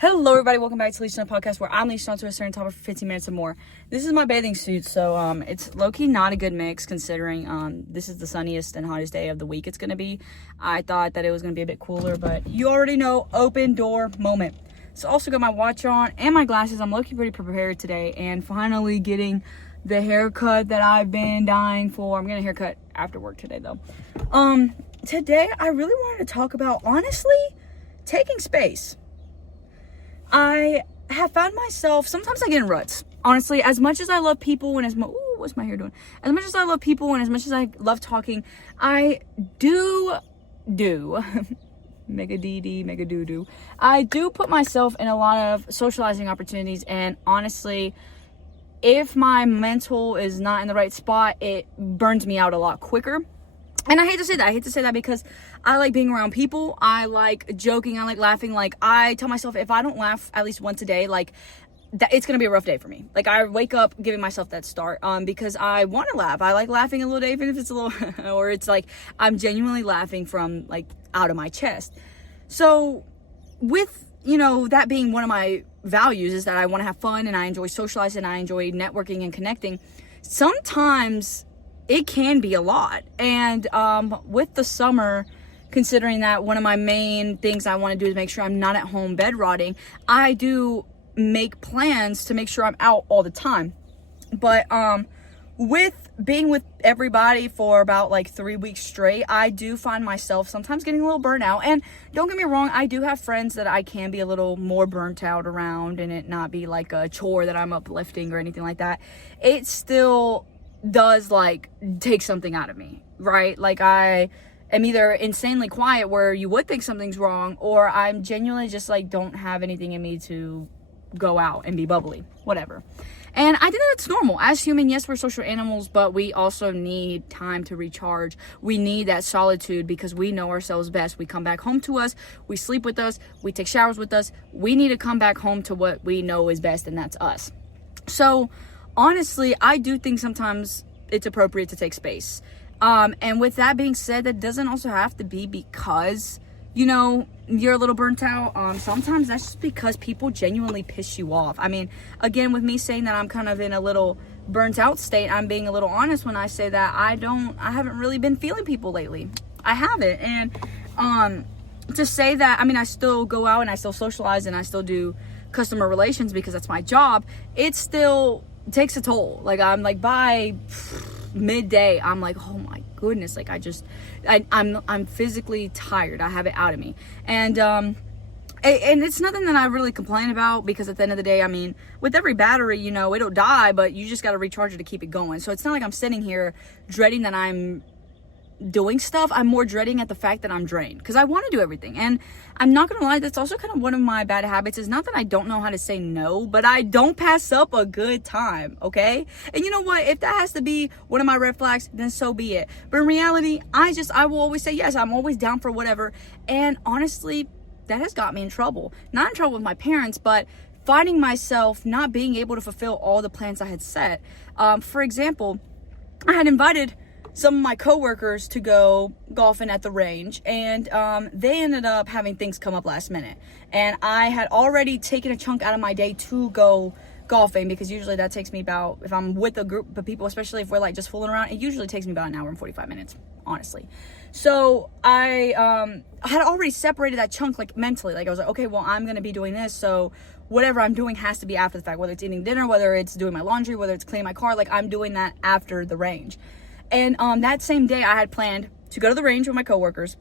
Hello everybody, welcome back to Leisha Podcast, where I'm Leisha to a certain topic for 15 minutes or more. This is my bathing suit, so it's low-key not a good mix considering this is the sunniest and hottest day of the week it's going to be. I thought that it was going to be a bit cooler, but you already know, open door moment. So also got my watch on and my glasses. I'm low-key pretty prepared today and finally getting the haircut that I've been dying for. I'm getting a haircut after work today though. Today I really wanted to talk about, honestly, taking space. I have found myself, sometimes I get in ruts. Honestly, as much as I love people and what's my hair doing? As much as I love people and as much as I love talking, I do mega DD, mega doo-doo. I do put myself in a lot of socializing opportunities, and honestly, if my mental is not in the right spot, it burns me out a lot quicker. And I hate to say that. I hate to say that because I like being around people. I like joking. I like laughing. Like, I tell myself if I don't laugh at least once a day, like, that it's going to be a rough day for me. Like, I wake up giving myself that start because I want to laugh. I like laughing a little day, even if it's a little, or it's like I'm genuinely laughing from, like, out of my chest. So with, that being one of my values is that I want to have fun and I enjoy socializing, I enjoy networking and connecting. Sometimes it can be a lot. And with the summer, considering that one of my main things I want to do is make sure I'm not at home bed rotting, I do make plans to make sure I'm out all the time. But with being with everybody for about like 3 weeks straight, I do find myself sometimes getting a little burnt out. And don't get me wrong, I do have friends that I can be a little more burnt out around and it not be like a chore that I'm uplifting or anything like that. It still does like take something out of me, right? Like, I am either insanely quiet where you would think something's wrong, or I'm genuinely just like don't have anything in me to go out and be bubbly, whatever. And I think that's normal. As human, yes, we're social animals, but we also need time to recharge. We need that solitude because we know ourselves best. We come back home to us, we sleep with us, we take showers with us. We need to come back home to what we know is best, and that's us. So honestly, I do think sometimes it's appropriate to take space. And with that being said, that doesn't also have to be because, you're a little burnt out. Sometimes that's just because people genuinely piss you off. I mean, again, with me saying that I'm kind of in a little burnt out state, I'm being a little honest when I say that I haven't really been feeling people lately. I haven't. And to say that, I mean, I still go out and I still socialize and I still do customer relations because that's my job. It still takes a toll. Like, I'm like, by midday, I'm like, oh my goodness, like I'm physically tired. I have it out of me. And it's nothing that I really complain about because at the end of the day, I mean, with every battery, it'll die, but you just got to recharge it to keep it going. So it's not like I'm sitting here dreading that I'm doing stuff. I'm more dreading at the fact that I'm drained because I want to do everything. And I'm not gonna lie, that's also kind of one of my bad habits. Is not that I don't know how to say no, but I don't pass up a good time, okay? And you know what, if that has to be one of my red flags, then so be it. But in reality, I will always say yes. I'm always down for whatever. And honestly, that has got me in trouble. Not in trouble with my parents, but finding myself not being able to fulfill all the plans I had set. For example, I had invited some of my coworkers to go golfing at the range, and they ended up having things come up last minute. And I had already taken a chunk out of my day to go golfing because usually that takes me about, if I'm with a group of people, especially if we're like just fooling around, it usually takes me about an hour and 45 minutes, honestly. So I had already separated that chunk, like mentally. Like, I was like, okay, well, I'm gonna be doing this, so whatever I'm doing has to be after the fact, whether it's eating dinner, whether it's doing my laundry, whether it's cleaning my car, like I'm doing that after the range. And that same day, I had planned to go to the range with my coworkers,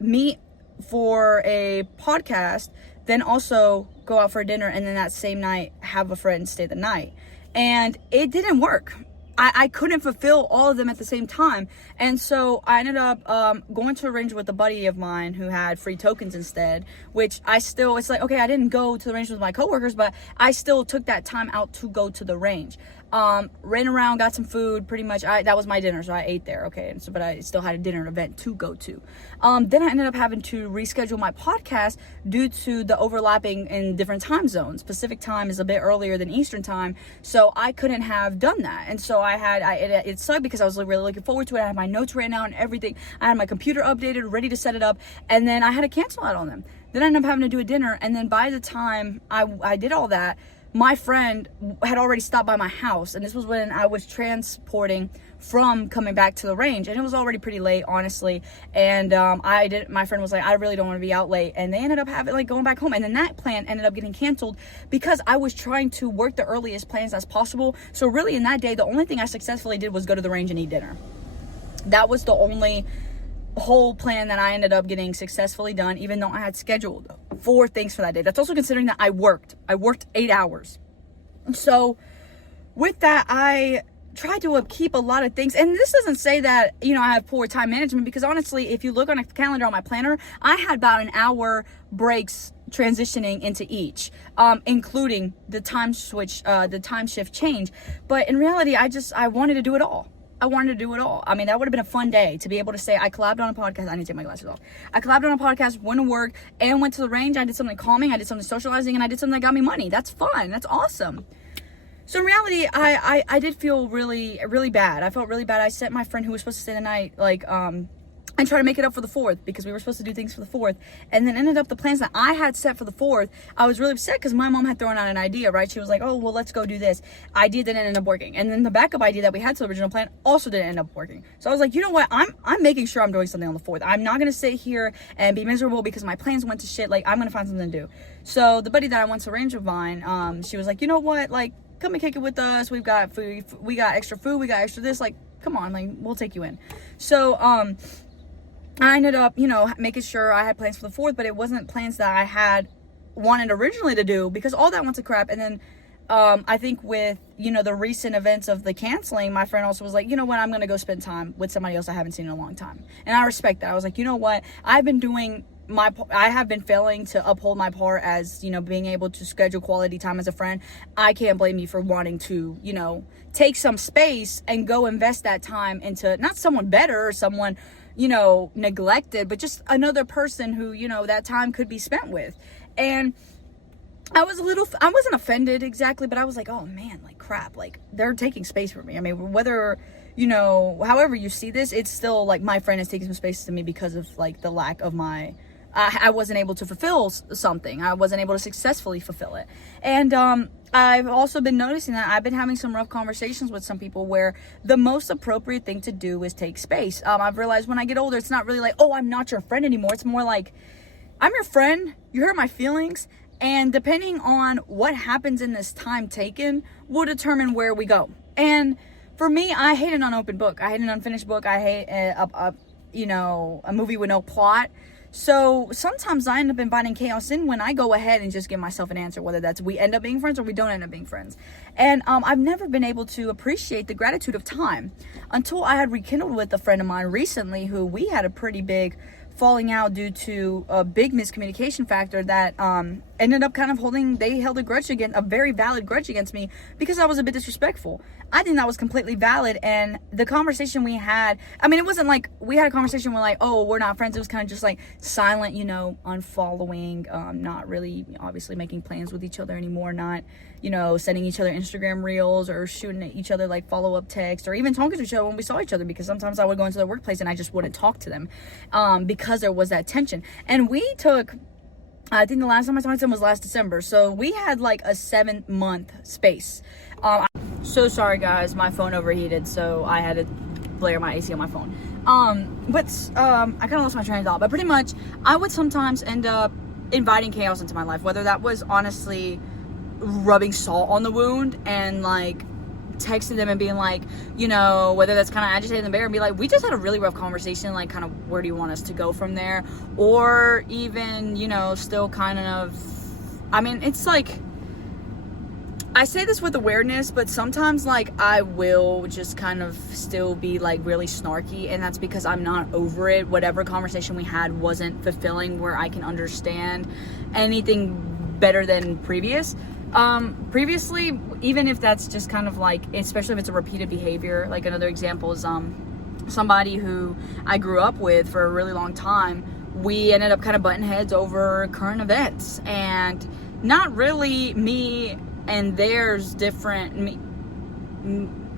meet for a podcast, then also go out for dinner, and then that same night have a friend stay the night. And it didn't work. I couldn't fulfill all of them at the same time. And so I ended up going to a range with a buddy of mine who had free tokens instead, which it's like, okay, I didn't go to the range with my coworkers, but I still took that time out to go to the range. Ran around, got some food, pretty much. That was my dinner, so I ate there, okay. And so, but I still had a dinner event to go to. Then I ended up having to reschedule my podcast due to the overlapping in different time zones. Pacific time is a bit earlier than Eastern time, so I couldn't have done that. And so it sucked because I was really looking forward to it. I had my notes written out and everything. I had my computer updated, ready to set it up, and then I had to cancel out on them. Then I ended up having to do a dinner, and then by the time I did all that, my friend had already stopped by my house, and this was when I was transporting from coming back to the range, and it was already pretty late, honestly. And my friend was like, I really don't want to be out late, and they ended up having like going back home, and then that plan ended up getting canceled because I was trying to work the earliest plans as possible. So really in that day, the only thing I successfully did was go to the range and eat dinner. That was the only whole plan that I ended up getting successfully done, even though I had scheduled 4 things for that day. That's also considering that I worked 8 hours. So with that, I tried to keep a lot of things, and this doesn't say that, you know, I have poor time management, because honestly, if you look on a calendar on my planner, I had about an hour breaks transitioning into each, including the time switch, the time shift change. But in reality, I wanted to do it all. I wanted to do it all. I mean, that would have been a fun day to be able to say, I collabed on a podcast. I need to take my glasses off. I collabed on a podcast, went to work, and went to the range. I did something calming. I did something socializing, and I did something that got me money. That's fun. That's awesome. So in reality, I did feel really, really bad. I felt really bad. I sent my friend who was supposed to stay the night, and try to make it up for the 4th, because we were supposed to do things for the 4th. And then ended up the plans that I had set for the 4th, I was really upset because my mom had thrown out an idea, right? She was like, oh, well, let's go do this. Idea didn't end up working. And then the backup idea that we had to the original plan also didn't end up working. So I was like, you know what? I'm making sure I'm doing something on the 4th. I'm not going to sit here and be miserable because my plans went to shit. Like, I'm going to find something to do. So the buddy that I went to range with mine, she was like, you know what? Like, come and kick it with us. We've got food. We got extra food. We got extra this. Like, come on. Like, we'll take you in. So, I ended up, you know, making sure I had plans for the 4th, but it wasn't plans that I had wanted originally to do, because all that went to crap. And then I think with, you know, the recent events of the canceling, my friend also was like, you know what, I'm going to go spend time with somebody else I haven't seen in a long time. And I respect that. I was like, you know what, I have been failing to uphold my part as, you know, being able to schedule quality time as a friend. I can't blame you for wanting to, you know, take some space and go invest that time into not someone better or someone, you know, neglected, but just another person who, you know, that time could be spent with. And I wasn't offended exactly, but I was like, oh man, like crap, like they're taking space from me. I mean, whether, you know, however you see this, it's still like my friend is taking some space to me because of like the lack of I wasn't able to fulfill something. I wasn't able to successfully fulfill it. And I've also been noticing that I've been having some rough conversations with some people where the most appropriate thing to do is take space. I've realized when I get older, it's not really like, oh, I'm not your friend anymore. It's more like, I'm your friend, you hurt my feelings, and depending on what happens in this time taken will determine where we go. And for me, I hate an unopened book. I hate an unfinished book. I hate a movie with no plot. So sometimes I end up inviting chaos in when I go ahead and just give myself an answer, whether that's we end up being friends or we don't end up being friends. And I've never been able to appreciate the gratitude of time until I had rekindled with a friend of mine recently who we had a pretty big falling out due to a big miscommunication factor that ended up kind of they held a very valid grudge against me because I was a bit disrespectful. I think that was completely valid, and the conversation we had, I mean, it wasn't like we had a conversation where like, oh, we're not friends. It was kind of just like silent, you know, unfollowing, not really obviously making plans with each other anymore, not, you know, sending each other Instagram reels or shooting at each other like follow-up text or even talking to each other when we saw each other, because sometimes I would go into the workplace and I just wouldn't talk to them because there was that tension. And we took, I think the last time I talked to them was last December. So we had like a 7-month space. So sorry guys, my phone overheated, so I had to blare my AC on my phone. I kind of lost my train of thought, but pretty much I would sometimes end up inviting chaos into my life, whether that was honestly rubbing salt on the wound and like texting them and being like, you know, whether that's kind of agitating the bear and be like, we just had a really rough conversation, like kind of where do you want us to go from there? Or even, you know, still kind of, I mean, it's like, I say this with awareness, but sometimes like I will just kind of still be like really snarky, and that's because I'm not over it. Whatever conversation we had wasn't fulfilling where I can understand anything better than previously, even if that's just kind of like, especially if it's a repeated behavior. Like another example is somebody who I grew up with for a really long time. We ended up kind of butting heads over current events, and not really me and theirs different.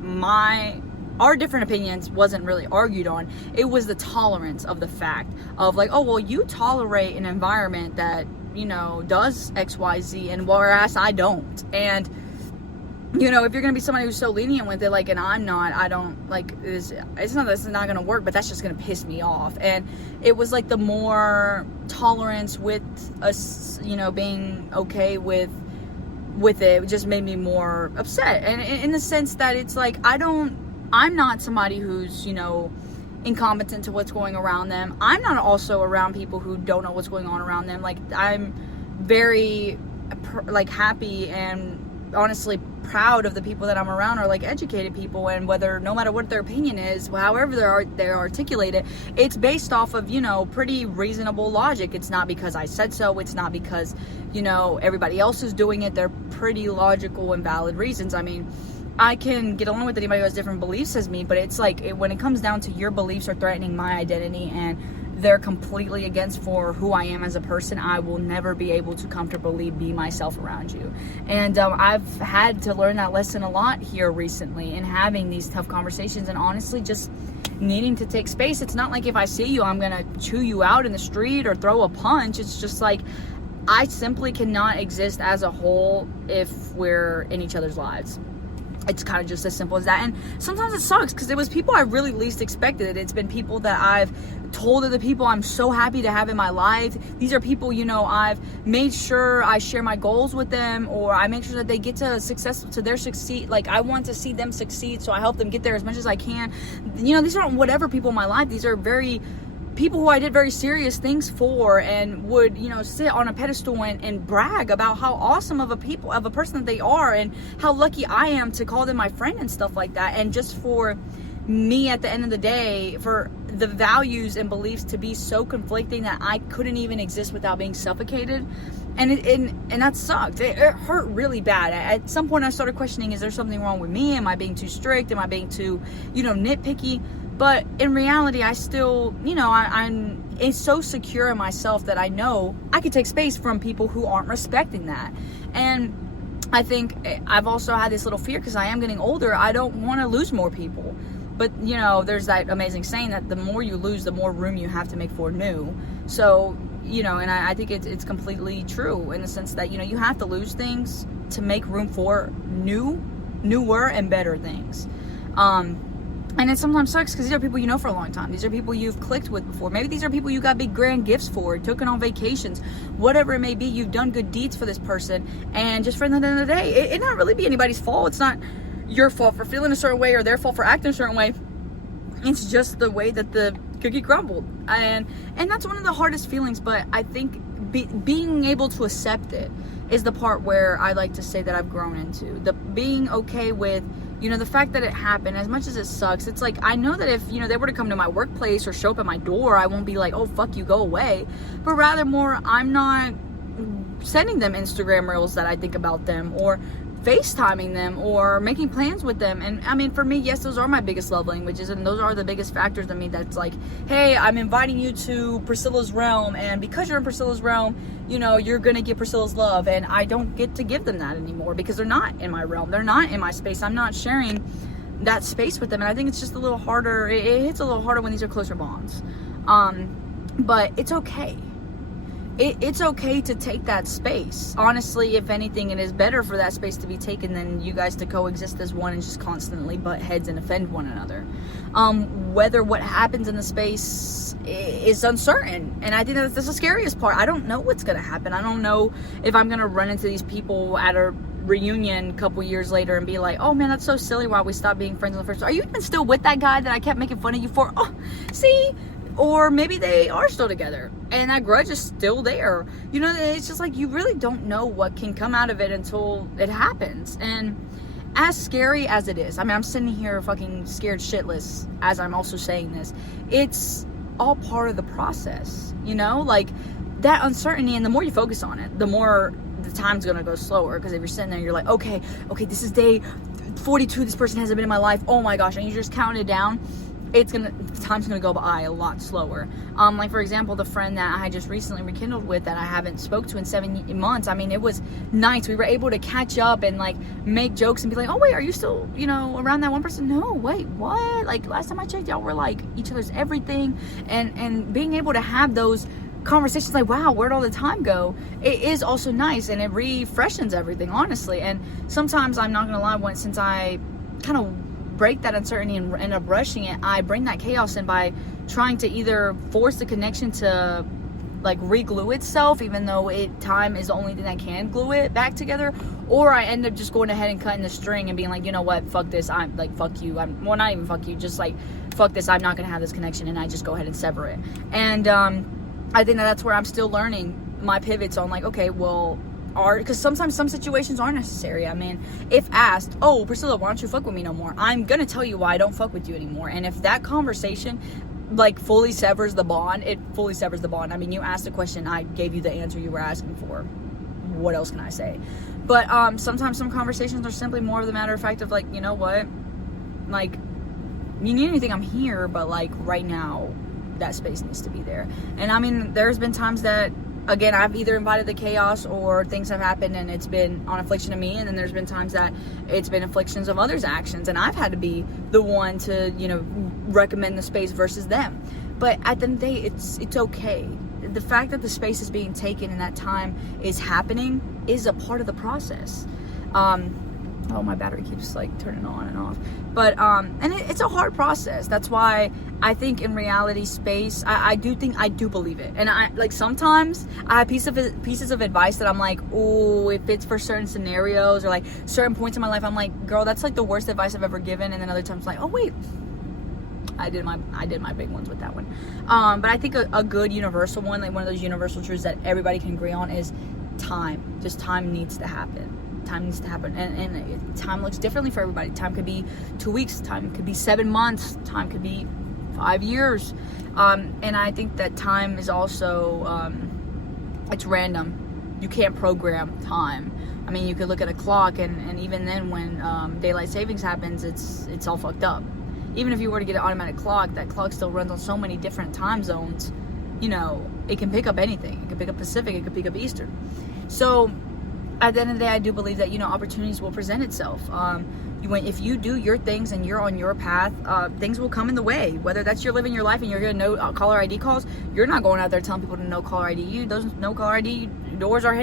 My our different opinions wasn't really argued on. It was the tolerance of the fact of like, oh, well, you tolerate an environment that, you know, does XYZ, and whereas I don't. And, you know, if you're gonna be somebody who's so lenient with it, like, and I'm not, I don't, like, it's not that it's not gonna work, but that's just gonna piss me off. And it was like the more tolerance with us, you know, being okay with it just made me more upset. And in the sense that it's like, I'm not somebody who's, you know, incompetent to what's going around them. I'm not also around people who don't know what's going on around them. Like, I'm very, like, happy and honestly proud of the people that I'm around are like educated people, and whether, no matter what their opinion is, however they're articulated, it's based off of, you know, pretty reasonable logic. It's not because I said so, it's not because, you know, everybody else is doing it. They're pretty logical and valid reasons. I mean, I can get along with anybody who has different beliefs as me, but it's like, when it comes down to your beliefs are threatening my identity and they're completely against for who I am as a person, I will never be able to comfortably be myself around you. And I've had to learn that lesson a lot here recently in having these tough conversations, and honestly just needing to take space. It's not like if I see you, I'm gonna chew you out in the street or throw a punch. It's just like, I simply cannot exist as a whole if we're in each other's lives. It's kind of just as simple as that. And sometimes it sucks because it was people I really least expected. It's been people that I've told other people I'm so happy to have in my life. These are people, you know, I've made sure I share my goals with them, or I make sure that they get to succeed. Like, I want to see them succeed, so I help them get there as much as I can. You know, these aren't whatever people in my life. These are very people who I did very serious things for, and would, you know, sit on a pedestal and brag about how awesome of a person that they are, and how lucky I am to call them my friend and stuff like that. And just for me, at the end of the day, for the values and beliefs to be so conflicting that I couldn't even exist without being suffocated. And that sucked. It hurt really bad. At some point I started questioning, is there something wrong with me? Am I being too strict? Am I being too, you know, nitpicky? But in reality, I still, you know, I'm so secure in myself that I know I could take space from people who aren't respecting that. And I think I've also had this little fear because I am getting older. I don't want to lose more people. But, you know, there's that amazing saying that the more you lose, the more room you have to make for new. So, you know, and I think it's completely true in the sense that, you know, you have to lose things to make room for newer and better things. And it sometimes sucks because these are people you know for a long time. These are people you've clicked with before. Maybe these are people you got big grand gifts for, taken on vacations, whatever it may be. You've done good deeds for this person. And just for the end of the day, it not really be anybody's fault. It's not your fault for feeling a certain way or their fault for acting a certain way. It's just the way that the cookie crumbled. And that's one of the hardest feelings. But I think being able to accept it is the part where I like to say that I've grown into. The being okay with, you know, the fact that it happened, as much as it sucks. It's like, I know that if, you know, they were to come to my workplace or show up at my door, I won't be like, oh, fuck you, go away. But rather more, I'm not sending them Instagram reels that I think about them, or FaceTiming them, or making plans with them. And I mean, for me, yes, those are my biggest love languages, and those are the biggest factors to me. That's like, hey, I'm inviting you to Priscilla's realm, and because you're in Priscilla's realm, you know, you're gonna get Priscilla's love. And I don't get to give them that anymore because they're not in my realm, they're not in my space. I'm not sharing that space with them, and I think it's just a little harder. It hits a little harder when these are closer bonds. But it's okay. It's okay to take that space. Honestly, if anything, it is better for that space to be taken than you guys to coexist as one and just constantly butt heads and offend one another. Whether what happens in the space is uncertain. And I think that's the scariest part. I don't know what's going to happen. I don't know if I'm going to run into these people at a reunion a couple years later and be like, oh man, that's so silly, why we stopped being friends in the first place. Are you even still with that guy that I kept making fun of you for? Oh, see? Or maybe they are still together and that grudge is still there. You know, it's just like, you really don't know what can come out of it until it happens. And as scary as it is, I mean, I'm sitting here fucking scared shitless as I'm also saying this. It's all part of the process, you know? Like, that uncertainty, and the more you focus on it, the more the time's gonna go slower. Because if you're sitting there, you're like, okay, this is day 42, this person hasn't been in my life, oh my gosh, and you just count it down. time's gonna go by a lot slower. Like for example, the friend that I had just recently rekindled with that I haven't spoke to in 7 months. I mean, it was nice. We were able to catch up and like make jokes and be like, oh wait, are you still, around that one person? No, wait, what? Like last time I checked, y'all were like each other's everything, and being able to have those conversations like, wow, where'd all the time go? It is also nice, and it refreshes everything, honestly. And sometimes, I'm not gonna lie, since I kind of break that uncertainty and end up rushing it, I bring that chaos in by trying to either force the connection to like re-glue itself, even though time is the only thing that can glue it back together, or I end up just going ahead and cutting the string and being like, you know what, fuck this, I'm like, fuck you, well, not even fuck you, just like, fuck this, I'm not gonna have this connection, and I just go ahead and sever it. And I think that's where I'm still learning my pivots on like, okay, well, because sometimes some situations are necessary. I mean, if asked, oh, Priscilla, why don't you fuck with me no more? I'm going to tell you why I don't fuck with you anymore. And if that conversation like fully severs the bond, it fully severs the bond. I mean, you asked a question, I gave you the answer you were asking for. What else can I say? But sometimes some conversations are simply more of the matter of fact of like, you know what? Like, you need anything, I'm here, but like right now, that space needs to be there. And I mean, there's been times that, again, I've either invited the chaos or things have happened and it's been on affliction of me, and then there's been times that it's been afflictions of others' actions, and I've had to be the one to, recommend the space versus them. But at the end of the day, it's okay. The fact that the space is being taken and that time is happening is a part of the process. Oh, my battery keeps like turning on and off. But and it's a hard process. That's why I think in reality space, I do believe it. And I like sometimes I have pieces of advice that I'm like, oh, if it's for certain scenarios or like certain points in my life, I'm like, girl, that's like the worst advice I've ever given. And then other times like, oh wait, I did my big ones with that one. But I think a good universal one, like one of those universal truths that everybody can agree on, is time. Just time needs to happen. Time needs to happen, and time looks differently for everybody. Time could be 2 weeks, time could be 7 months, time could be 5 years, and I think that time is also it's random. You can't program time. I mean, you could look at a clock, and even then, when daylight savings happens, it's all fucked up. Even if you were to get an automatic clock, that clock still runs on so many different time zones. It can pick up anything. It can pick up Pacific, it could pick up Eastern. So at the end of the day, I do believe that, opportunities will present itself. If you do your things and you're on your path, things will come in the way. Whether that's you're living your life and you're going to know caller ID calls, you're not going out there telling people to no caller ID you. Those no caller ID doors are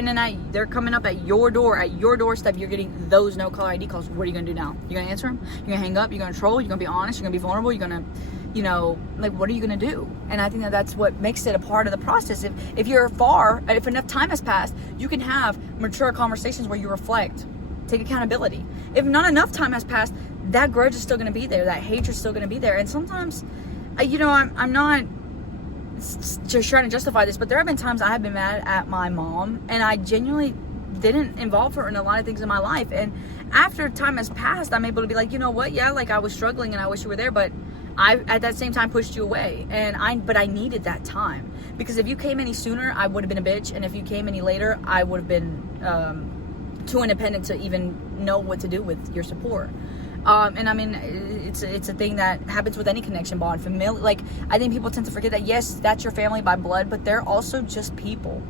they're coming up at your door, at your doorstep. You're getting those no caller ID calls. What are you going to do now? You're going to answer them? You're going to hang up? You're going to troll? You're going to be honest? You're going to be vulnerable? You're going to what are you going to do? And I think that that's what makes it a part of the process. If enough time has passed, you can have mature conversations where you reflect, take accountability. If not enough time has passed, that grudge is still going to be there. That hatred is still going to be there. And sometimes, I'm not just trying to justify this, but there have been times I have been mad at my mom, and I genuinely didn't involve her in a lot of things in my life. And after time has passed, I'm able to be like, you know what? Yeah, like I was struggling and I wish you were there, but I at that same time pushed you away, but I needed that time, because if you came any sooner, I would have been a bitch, and if you came any later, I would have been too independent to even know what to do with your support. And I mean, it's a thing that happens with any connection bond. Family, like I think people tend to forget that yes, that's your family by blood, but they're also just people.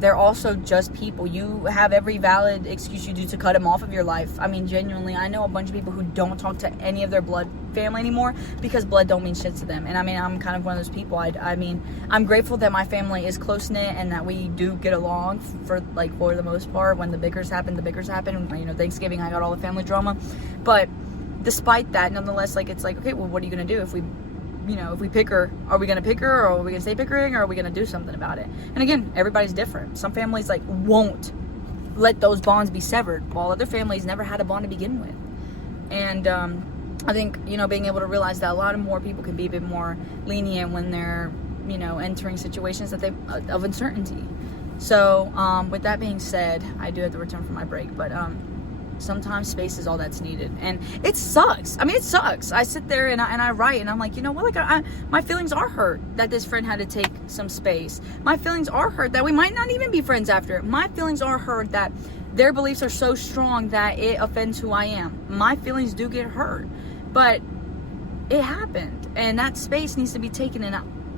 They're also just people. You have every valid excuse you do to cut them off of your life. I mean, genuinely, I know a bunch of people who don't talk to any of their blood family anymore because blood don't mean shit to them. And I mean, I'm kind of one of those people. I mean, I'm grateful that my family is close-knit and that we do get along for the most part. When the bickers happen. Thanksgiving, I got all the family drama. But despite that, nonetheless, it's like, okay, well, what are you going to do if we pick her? Are we going to pick her, or are we going to stay pickering, or are we going to do something about it? And again, everybody's different. Some families won't let those bonds be severed, while other families never had a bond to begin with. And I think, being able to realize that a lot of more people can be a bit more lenient when they're, entering situations of uncertainty. So with that being said, I do have to return from my break, but sometimes space is all that's needed, and it sucks. I mean, it sucks. I sit there and I write, and I'm like, you know what? My feelings are hurt that this friend had to take some space. My feelings are hurt that we might not even be friends after it. My feelings are hurt that their beliefs are so strong that it offends who I am. My feelings do get hurt, but it happened, and that space needs to be taken, and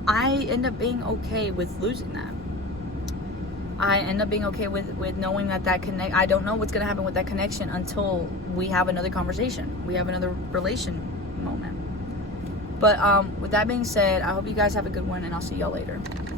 I end up being okay with losing that. I end up being okay with knowing that connect. I don't know what's gonna happen with that connection until we have another conversation. We have another relation moment. But with that being said, I hope you guys have a good one, and I'll see y'all later.